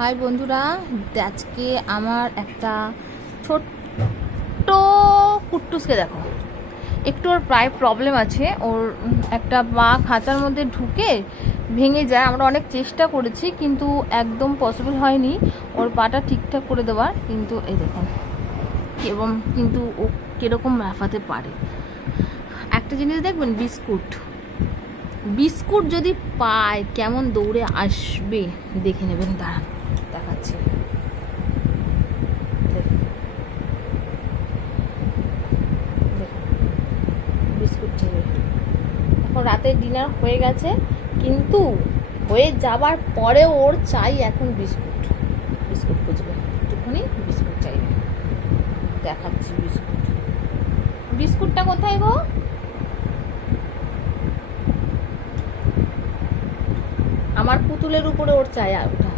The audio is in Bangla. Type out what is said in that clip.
হাই বন্ধুরা, আজকে আমার একটা ছোট্ট কুট্টুসকে দেখো। একটু ওর প্রায় প্রবলেম আছে, ওর একটা পা খাঁচার মধ্যে ঢুকে ভেঙে যায়। আমরা অনেক চেষ্টা করেছি কিন্তু একদম পসিবল হয়নি ওর পাটা ঠিকঠাক করে দেওয়ার। কিন্তু এই দেখুন এবং কিন্তু ও কীরকম লাফাতে পারে। একটা জিনিস দেখবেন, বিস্কুট যদি পায় কেমন দৌড়ে আসবে দেখে নেবেন। দাঁড়ান দেখাচ্ছি। বিস্কুট চাইবে। এখন রাতের ডিনার হয়ে গেছে, কিন্তু হয়ে যাবার পরেও ওর চাই এখন বিস্কুট খুঁজবে, একটুখানি বিস্কুট চাইবে। দেখাচ্ছি বিস্কুটটা কোথায় গো? আমার পুতুলের উপরে ওর চাই আর ওঠা।